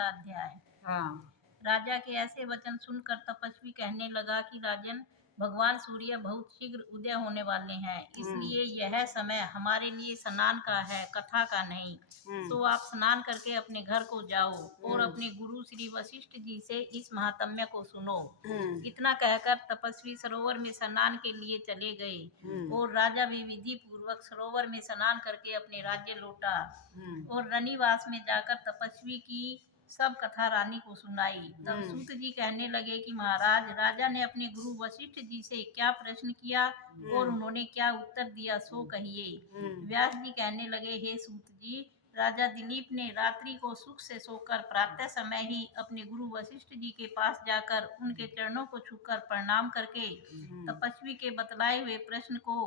दूसरा अध्याय। हाँ। राजा के ऐसे वचन सुनकर तपस्वी कहने लगा कि राजन, भगवान सूर्य बहुत शीघ्र उदय होने वाले हैं, हुँ, इसलिए यह समय हमारे लिए स्नान का है, कथा का नहीं। हुँ, तो आप स्नान करके अपने घर को जाओ और हुँ, अपने गुरु श्री वशिष्ठ जी से इस महात्म्य को सुनो। हुँ, इतना कहकर तपस्वी सरोवर में स्नान के लिए चले गए हुँ, और राजा भी विधि पूर्वक सरोवर में स्नान करके अपने राज्य लौटा हुँ, और रनिवास में जाकर तपस्वी की सब कथा रानी को सुनाई। तब हुँ, सूत जी कहने लगे कि महाराज, राजा ने अपने गुरु वशिष्ठ जी से क्या प्रश्न किया और हुँ, उन्होंने क्या उत्तर दिया, सो कहिए। हुँ, व्यास जी कहने लगे, हे सूत जी, राजा दिलीप ने रात्रि को सुख से सोकर प्रातः समय ही अपने गुरु वशिष्ठ जी के पास जाकर उनके चरणों को छूकर प्रणाम करके हुँ, तपस्वी के बतलाए हुए प्रश्न को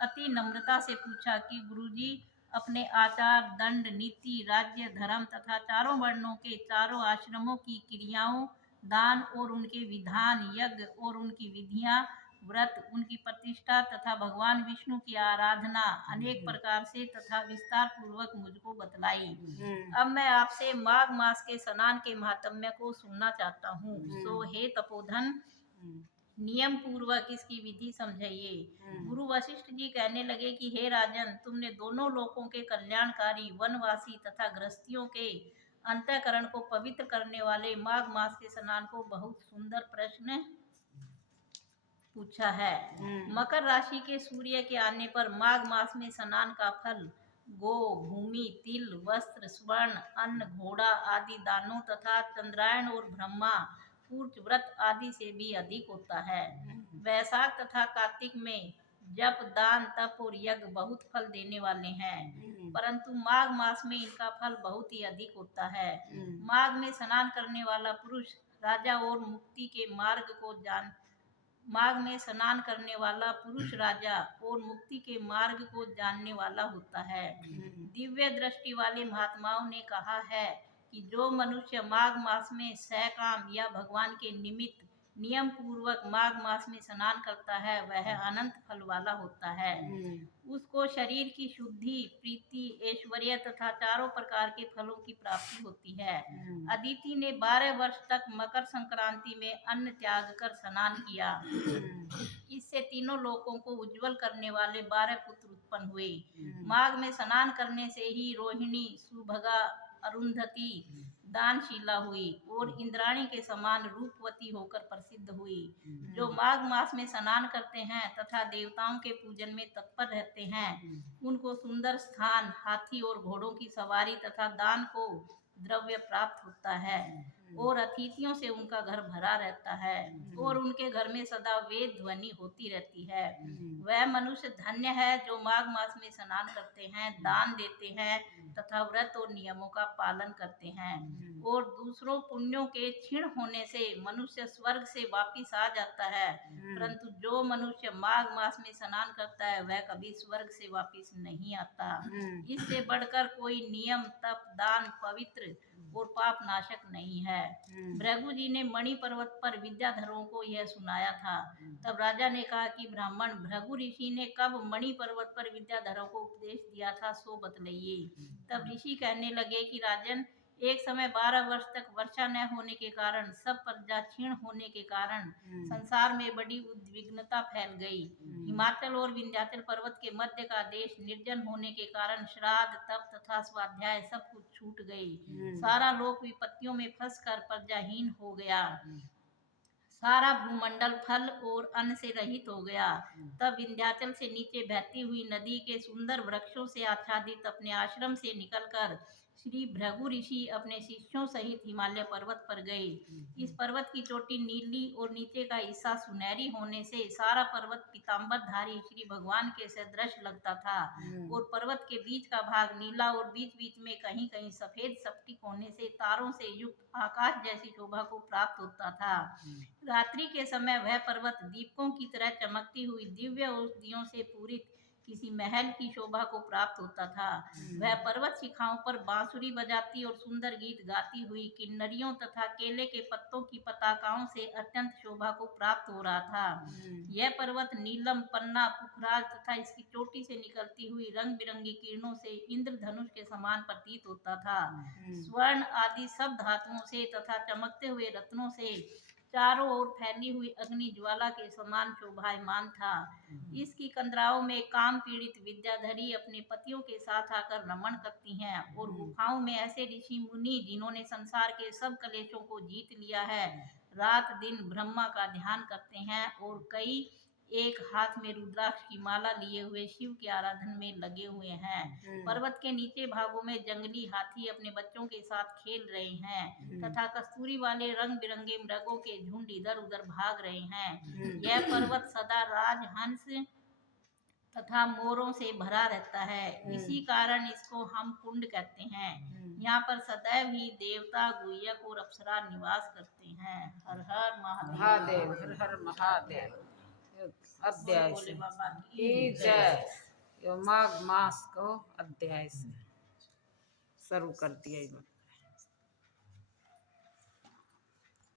अति नम्रता से पूछा कि गुरुजी, अपने आचार, दंड, नीति, राज्य, धर्म तथा चारों वर्णों के चारों आश्रमों की क्रियाओं, दान और उनके विधान, यज्ञ और उनकी विधियां, व्रत, उनकी प्रतिष्ठा तथा भगवान विष्णु की आराधना अनेक प्रकार से तथा विस्तार पूर्वक मुझको बतलाई। हुँ, अब मैं आपसे माघ मास के स्नान के महात्म्य को सुनना चाहता हूँ। सो हुँ, हे तपोधन, हुँ, नियम पूर्वक इसकी विधि समझाइए। हुँ, गुरु वशिष्ठ जी कहने लगे कि हे राजन, तुमने दोनों लोकों के कल्याणकारी, वनवासी तथा गृहस्थियों के अंतःकरण को पवित्र करने वाले माघ मास के स्नान को बहुत सुंदर प्रश्न पूछा है। हुँ, मकर राशि के सूर्य के आने पर माघ मास में स्नान का फल गो, भूमि, तिल, वस्त्र, स्वर्ण, अन्न, घोड़ा आदि दानों तथा चंद्रायण और ब्रह्मा पूर्च व्रत आदि से भी अधिक होता है। वैशाख तथा कार्तिक में जप, दान, तप और यज्ञ बहुत फल देने वाले हैं, परंतु माघ मास में इनका फल बहुत ही अधिक होता है। माघ में स्नान करने वाला पुरुष राजा और मुक्ति के मार्ग को जान माघ में स्नान करने वाला पुरुष राजा और मुक्ति के मार्ग को जानने वाला होता है। दिव्य दृष्टि वाले महात्माओं ने कहा है कि जो मनुष्य माघ मास में सकाम या भगवान के निमित्त नियम पूर्वक माघ मास में स्नान करता है, वह अनंत फल वाला होता है। उसको शरीर की शुद्धि, प्रीति, ऐश्वर्य तथा चारों प्रकार के फलों की प्राप्ति होती है। अदिति ने 12 वर्ष तक मकर संक्रांति में अन्न त्याग कर स्नान किया। इससे तीनों लोकों को उज्जवल करने वाले 12 पुत्र उत्पन्न हुए। माघ में स्नान करने से ही रोहिणी, सुभगा, अरुंधति दानशीला हुई और इंद्राणी के समान रूपवती होकर प्रसिद्ध हुई। जो माघ मास में स्नान करते हैं तथा देवताओं के पूजन में तत्पर रहते हैं, उनको सुंदर स्थान, हाथी और घोड़ों की सवारी तथा दान को द्रव्य प्राप्त होता है और अतिथियों से उनका घर भरा रहता है और उनके घर में सदा वेद ध्वनि होती रहती है। वह मनुष्य धन्य है जो माघ मास में स्नान करते हैं, दान देते हैं तथा व्रत और नियमों का पालन करते हैं और दूसरों पुण्यों के क्षीण होने से मनुष्य स्वर्ग से वापिस आ जाता है। परंतु जो मनुष्य माघ मास में स्नान करता है, वह कभी स्वर्ग से वापिस नहीं आता। इससे बढ़कर कोई नियम, तप, दान पवित्र और पाप नाशक नहीं है। भृगु जी ने मणि पर्वत पर विद्याधरों को यह सुनाया था। तब राजा ने कहा कि ब्राह्मण, भृगु ऋषि ने कब मणि पर्वत पर विद्याधरों को उपदेश दिया था, सो बतलाइए। तब ऋषि कहने लगे कि राजन, एक समय 12 वर्ष तक वर्षा न होने के कारण, सब प्रजा क्षीण होने के कारण संसार में बड़ी उद्विग्नता फैल गई। हिमाचल और विंध्याचल पर्वत के मध्य का देश निर्जन होने के कारण श्राद्ध, तप तथा स्वाध्याय सब कुछ छूट गई। सारा लोक विपत्तियों में फंसकर प्रजाहीन हो गया। सारा भूमंडल फल और अन्न से रहित हो गया। तब विंध्याचल से नीचे बहती हुई नदी के सुंदर वृक्षों से आच्छादित अपने आश्रम से निकलकर श्री भृगु ऋषि अपने शिष्यों सहित हिमालय पर्वत पर गए। इस पर्वत की चोटी नीली और नीचे का हिस्सा सुनहरी होने से सारा पर्वत पीताम्बरधारी श्री भगवान के सदृश लगता था और पर्वत के बीच का भाग नीला और बीच बीच में कहीं कहीं सफेद स्फटिक होने से तारों से युक्त आकाश जैसी शोभा को प्राप्त होता था। रात्रि के समय वह पर्वत दीपकों की तरह चमकती हुई दिव्य औषधियों से पूरित किसी महल की शोभा को प्राप्त होता था। वह पर्वत शिखाओं पर बांसुरी बजाती और सुंदर गीत गाती हुई किन्नरियों तथा केले के पत्तों की पताकाओं से अत्यंत शोभा को प्राप्त हो रहा था। यह पर्वत नीलम, पन्ना, पुखराज तथा इसकी चोटी से निकलती हुई रंग बिरंगी किरणों से इंद्रधनुष के समान प्रतीत होता था। स्वर्ण आदि सब धातुओं से तथा चमकते हुए रत्नों से चारों ओर फैली हुई अग्नि ज्वाला के समान शोभायमान था। इसकी कंदराओं में काम पीड़ित विद्याधरी अपने पतियों के साथ आकर रमण करती हैं और गुफाओं में ऐसे ऋषि मुनि जिन्होंने संसार के सब कलेशों को जीत लिया है रात दिन ब्रह्मा का ध्यान करते हैं और कई एक हाथ में रुद्राक्ष की माला लिए हुए शिव की आराधना में लगे हुए हैं। पर्वत के नीचे भागों में जंगली हाथी अपने बच्चों के साथ खेल रहे हैं तथा कस्तूरी वाले रंग बिरंगे मृगों के झुंड इधर उधर भाग रहे हैं। यह पर्वत सदा राजहंस तथा मोरों से भरा रहता है, इसी कारण इसको हम कुंड कहते हैं। यहाँ पर सदैव ही देवता, गुह्यक और अप्सरा निवास करते हैं। हर हर महादेव, हर हर महादेव। अध्याय भोले से बाबा की जय। यो माघ मास को अध्याय से शुरू कर दिया।